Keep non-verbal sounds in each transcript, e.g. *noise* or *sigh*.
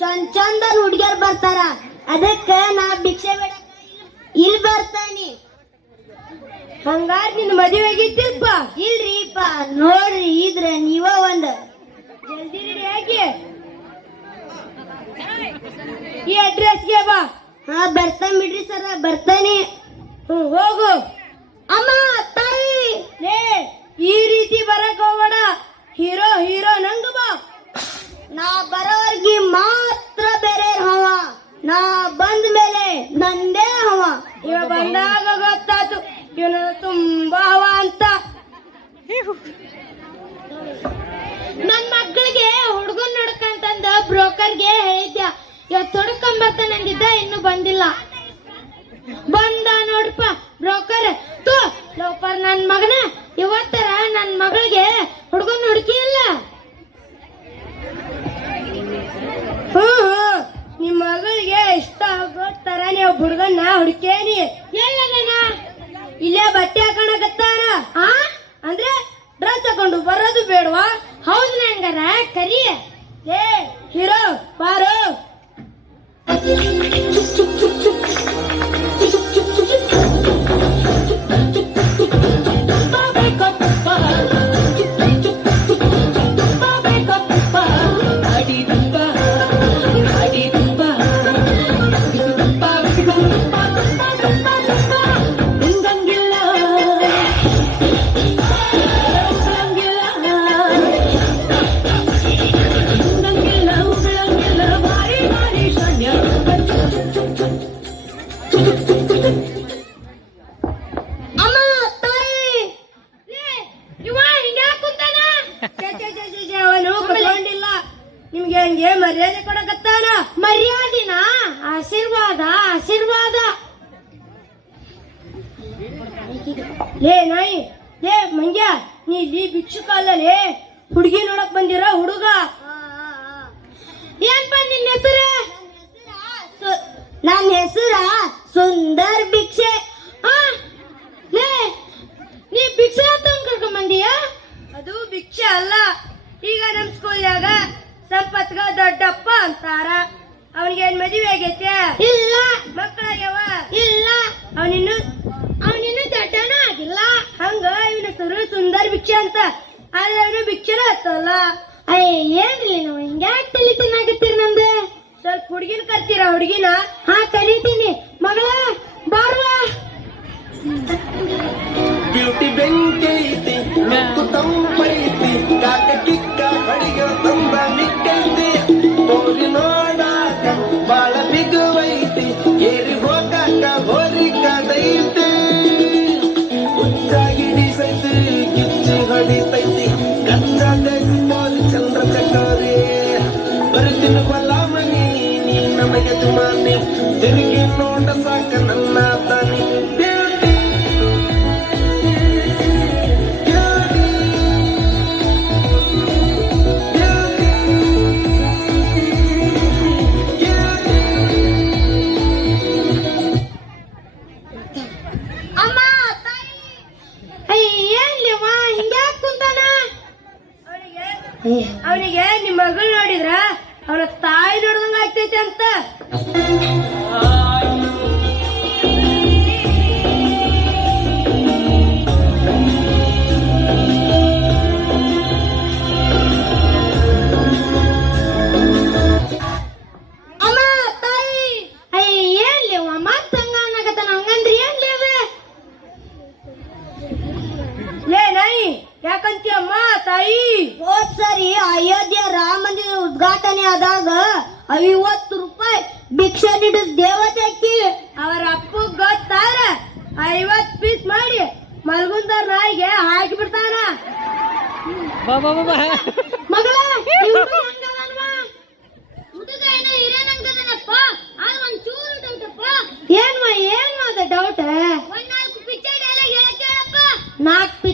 ಚಂದ ಚಂದ ಹುಡುಗಿಯರು ಬರ್ತಾರ. ಅದಕ್ಕ ನಾ ಭಿಕ್ಷೆ ಬೇಡ. ಇಲ್ಲಿ ಬರ್ತಾನಿ. ಹಂಗಾರ ನಿನ್ನ ಮದುವೆ ಆಗಿತ್ತಿಲ್ಪ ಇಲ್ರಿಪ್ಪ ನೋಡ್ರಿ ಇದ್ರ ನೀವ ಒಂದ್. ಜಲ್ದಿ ರೆಡಿ ಆಗಿ ಈ ಅಡ್ರೆಸ್ಗೆ ಬಾ. ಹಾ ಬರ್ತಾನ ಬಿಡ್ರಿ ಸರ ಬರ್ತಾನೆ. ಹ್ಮ್ ಹೋಗು. ಅಮ್ಮ ತಾಯಿ. ಲೇ ಈ ರೀತಿ ಬರಕ್ ಹೋಗ್ಬೇಡ. ಹೀರೋ ಹೀರೋ ನಂಗ ಬಾ. ನಾ ಬರೋರ್ಗಿ ಮಾತ್ರ ಬೇರೆ ಹವ ನಾ ಬಂದ ಮೇಲೆ ನಂದೇ ಹವ ಇವ ಬಂದಾಗ ಗೊತ್ತಾತು, ಇವನ ತುಂಬಾ ಹವ ಅಂತ. ನನ್ ಮಕ್ಕಳಿಗೆ ಹುಡುಗನ್ ನೋಡ್ಕಂತಂದ ಬ್ರೋಕರ್ಗೆ ಹೇಳಿದ್ಯ ಇವತ್ತು ಹುಡ್ಕೊಂಬರ್ತಾನೆ ಅಂದಿದ್ದ, ಇನ್ನು ಬಂದಿಲ್ಲ. ಬಂದ ನೋಡ್ಪ ಬ್ರೋಕರ್, ತು, ಲೋಪರ್ ನನ್ ಮಗನ, ಇವತ್ತರ ನನ್ ಮಗಳಿಗೆ ಹುಡುಗನ್ ಹುಡುಕಿ ಇಲ್ಲ ಹ್ಮ್ ಹ್ಮ್ ನಿಮ್ ಮಗಳಿಗೆ ಇಷ್ಟ ಆಗೋ ತರ ನೀವು ಹುಡುಗನ್ನ ಹುಡುಕೇನಿ. ಎಲ್ಲದನ ಇಲ್ಲೇ ಬಟ್ಟೆ ಹಾಕೊಳಕತ್ತಾರ. ಆ? ಅಂದ್ರೆ ಡ್ರೆಸ್ ತಕೊಂಡು ಬರೋದು ಬೇಡವಾ? ಹೌದು ನಂಗಾರ ಕರಿ. ಏ ಹೀರೋ ಬಾರು. ಲೇ ನಾಯಿ ಲೇ ಮಂಗ್ಯ ನೀ ಇಲ್ಲಿ ಭಿಕ್ಷುಕ ಅಲ್ಲಲೇ ಹುಡುಗಿ ನೋಡಕ್ ಬಂದಿರ ಹುಡುಗ. ಏನ್ಪ ನಿನ್ನ ಹೆಸರು? ನನ್ನ ಹೆಸರ ಸುಂದರ್ ಭಿಕ್ಷೆ. ಲೇ ನೀ ಭಿಕ್ಷೆ ಅಂತ ಕರ್ಕೊಂಡ್ ಬಂದೀಯ? ಅದು ಭಿಕ್ಷೆ ಅಲ್ಲ. ಈಗ ನಮ್ ಸ್ಕೂಲ್ನಾಗ ಸಂಪತ್ಗ ದೊಡ್ಡಪ್ಪ ಅಂತಾರ. ಅವನಿಗೆ ಏನ್ ಮದುವೆ ಆಗೈತೆ? ಇಲ್ಲ. ಮಕ್ಕಳಾಗ್ಯವ ಇಲ್ಲ. ಅವನಿನ್ನು ದೊಡ್ಡವನ ಆಗಿಲ್ಲ ಹಂಗ ಇವನ ಹೆಸರು ಸುಂದರ್ ಭಿಕ್ಷೆ ಅಂತ. ಆದ್ರೆ ಅವನು ಭಿಕ್ಷೆನ ಹತ್ತಲ್ಲ. ಅಯ್ಯ ಏನ್ರಿ ನೀವು? ಹಿಂಗ್ಯಾಕ್ ತಲೆ ತಿನ್ನಾಗತ್ತೀರಿ ನಂದು? ಸ್ವಲ್ಪ ಹುಡುಗಿನ ಕರ್ತೀರಾ ಹುಡುಗಿನ? ಹಾ ಕರೀತೀನಿ. ಮಗಳ ಆದಾಗ ಐವತ್ತು ರೂಪಾಯಿ ಭಿಕ್ಷೆ ನೀಡಿದ ದೇವತೆ ಅವರ ಅಪ್ಪ ಗೊತ್ತಾರ. ಐವತ್ ಪೀಸ್ ಮಾಡಿ ಮಲಗುಂದ ನಾಯಿಗೆ ಹಾಕಿ ಬಿಡ್ತಾರ ಮಗಳ ಏನೋ ಏನ್ವ ಏನ್ವ ಅದ ಡೌಟ್ ನಾಕ್ ನಾಲ್ಕು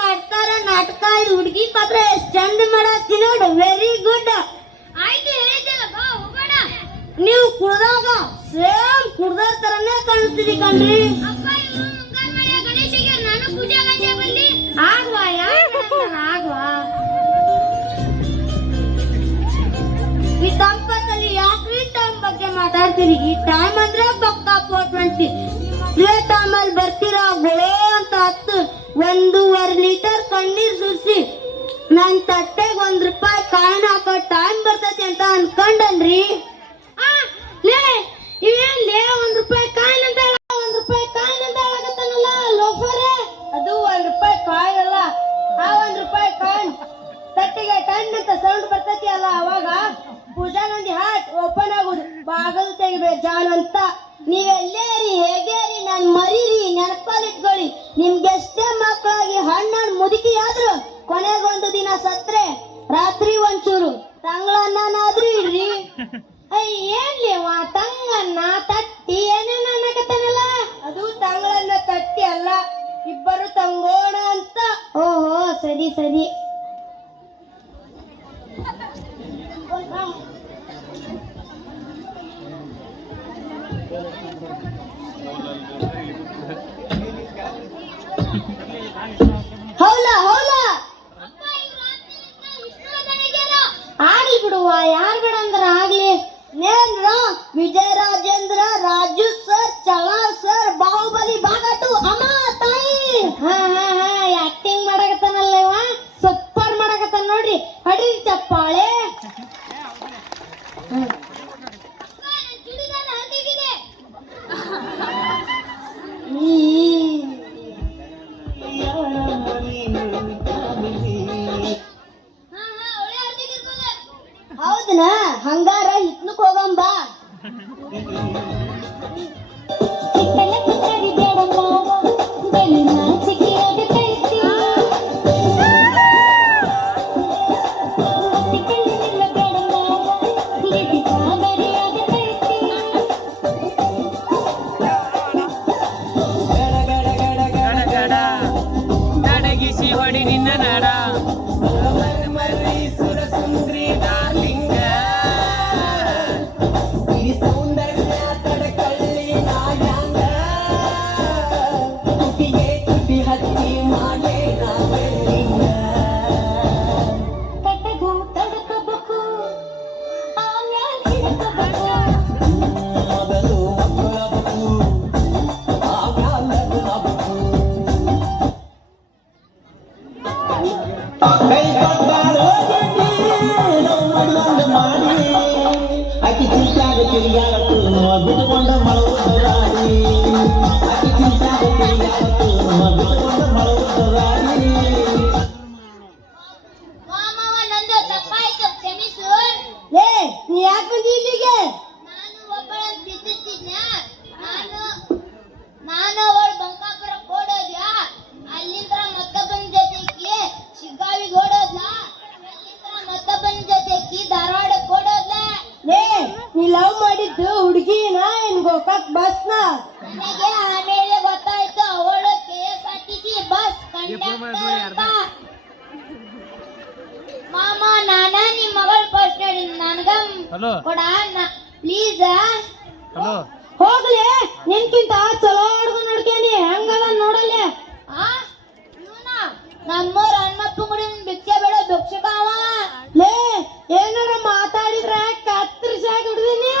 ಮಾಡ್ತಾರ ನಾಟಕ ಇದು ಹುಡುಗಿ ಪಾತ್ರ ಎಷ್ಟ್ ಚಂದ ಮಾಡತ್ತಿ ನೋಡು. ವೆರಿ ಗುಡ್ ಆಯ್ತು ಹೇಳಿದ್ದಲ್ಲ ಬಾ ಹೋಗೋಣ. ನೀವು ಕುಡ್ದಾಗ ಸೇಮ್ ಕುಡ್ದ ತರನೇ ಕಾಣಿಸ್ತೀರಿ ಕಣ್ರಿ. ಅಪ್ಪ ಇವ್ರು ಮುಂಗಾರು ಮಳೆ ಗಣೇಶಗೆ ನಾನು ಪೂಜೆ ಬಲ್ಲಿ. ಆಗ್ವಾ ಆಗ್ವಾ. ಈ ತಂಪದಲ್ಲಿ ಯಾಕ್ರಿ ಟೈಮ್ ಬಗ್ಗೆ ಮಾತಾಡ್ತೀರಿ? ಈ ಟೈಮ್ ಅಂದ್ರೆ ಪಕ್ಕ ಫೋರ್ ಟ್ವೆಂಟಿ ಇದೇ ಟೈಮಲ್ಲಿ ಬರ್ತೀರಾ ಗೊಳೋ ಅಂತ ಹತ್ತು. ಒಂದೂವರೆ ಲೀಟರ್ ಕಣ್ಣೀರ್ ಸುರಿಸಿ. ನನ್ ತಟ್ಟೆಗೆ ಒಂದ್ ರೂಪಾಯಿ ಕಾಯಿನ್ ಹಾಕೋ ಟೈಮ್ ಬರ್ತೈತಿ ಅಂತ ಅನ್ಕೊಂಡನ್ರಿ. ಇವೇನ್ ಲೇ, ಒಂದ್ ರೂಪಾಯಿ ತೆಗಿಬೇಕು ಜಾನ್ ಅಂತ ನೀವೆಲ್ಲೇರಿ ಹೇಗೇರಿ ನನ್ ಮರೀರಿ ನೆನಪಲ್ಲಿಟ್ಕೊಳ್ಳಿ. ನಿಮ್ಗೆ ಎಷ್ಟೇ ಮಕ್ಕಳಾಗಿ ಹಣ್ಣನ್ ಮುದುಕಿ ಆದ್ರು ಕೊನೆಗೊಂದು ದಿನ ಸತ್ರೆ ರಾತ್ರಿ ಒಂಚೂರು ತಂಗಳನ್ನಾದ್ರೂ ಇಡ್ರಿ. *laughs* ಅಯ್ಯ ಏನ್ಲಿ ವಾ ತಂಗನ್ನ ತಟ್ಟಿ ಏನೇನ ಅನ್ನಕತ್ತಾನಲ್ಲ? ಅದು ತಂಗಳನ್ನ ತಟ್ಟಿ ಅಲ್ಲ ಇಬ್ಬರು ತಂಗೋಣ ಅಕ್ಕಿ ಚಿಂತಾಗ ತಿರುಗಾಡತ್ತು ಬಿಟ್ಟುಕೊಂಡ ಮಳವುತ್ತರಾಡಿ ಮಾಮವ ನಂದು ತಪ್ಪಾಯ್ತು ಕ್ಷಮಿಸು ಏ ನೀ ಯಾಕೆ ಬಂದಿ ಇಲ್ಲಿಗೆ ನಾನು ಒಬ್ಬಳನ್ನ ಪ್ರೀತಿಸ್ತಿದ್ನ ನಾನು ನಾನು ಅವಳು ಬಂಕಾಪುರ ಓಡೋದ್ಲ ಅಲ್ಲಿಂದ ಮತ್ತೊಬ್ಬನ ಜೊತೆ ಧಾರವಾಡಕ್ಕೆ ಓಡೋದ್ಲ ಏ ನೀ ಲವ್ ಮಾಡಿದ್ದು ಹುಡುಗಿನ ಏನ್ ಗೋಕಾಕ್ ಬಸ್ನ ನನಗೆ ಆಮೇಲೆ ಗೊತ್ತಾಯ್ತು ಅವಳು K S R T C bus ಮಾಮ ನಾನ ನಿಮ್ಮ ಮಗಳ ಫಸ್ಟ್ ನನಗ ಕೊಡ ಪ್ಲೀಸ್ ಹಲೋ ಹೋಗ್ಲಿ ನಿನ್ಕಿಂತ ಚಲೋ ಹುಡುಗ ನೋಡ್ಕೊಂಡಿ ಹೆಂಗದ ನೋಡಲ್ಲ? ನಮ್ಮೂರ ಹಣ್ಣಪ್ಪ ಬಿಚ್ಚೆ ಭಿಕ್ಷೆ ಬೇಡ ಭಿಕ್ಷಕ ಅವ ಲೇ, ಏನಾರ ಮಾತಾಡಿದ್ರೆ ಕತ್ತರಿಸಾಗಿ ಹಿಡ್ದೀನಿ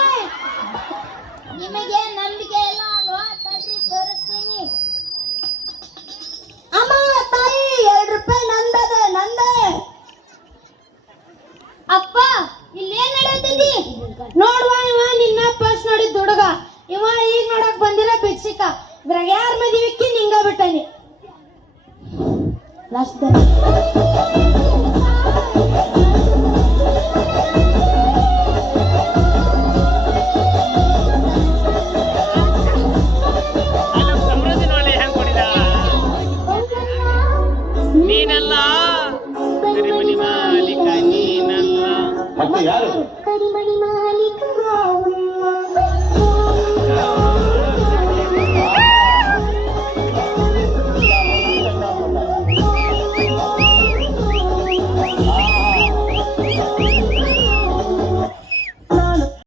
ನಿಮಗೆ ನಂಬಿಕೆ ಇಲ್ಲ ಅಲ್ವಾ? ತಡ್ರಿ, ತೋರಿಸ್ತೀನಿ. ಅಮ್ಮ, ತಾಯಿ, ಎರಡು ರೂಪಾಯಿ ನಂದದ, ನಂದ. ಅಪ್ಪ, ಇಲ್ಲೇನ್ ನಡೆಯುತ್ತಿದ್ದಿ ನೋಡುವ ಇವ, ನಿನ್ನ ಫಸ್ಟ್ ನೋಡಿದ್ ಹುಡುಗ. ಇವ ಈಗ ನೋಡಕ್ ಬಂದಿರ ಭಿಕ್ಷಿಕ ಇದ್ರಾಗ ಯಾರ ಮದುವೆಕ್ಕಿ ನಿಂಗ ಬಿಟ್ಟನಿ. Last time.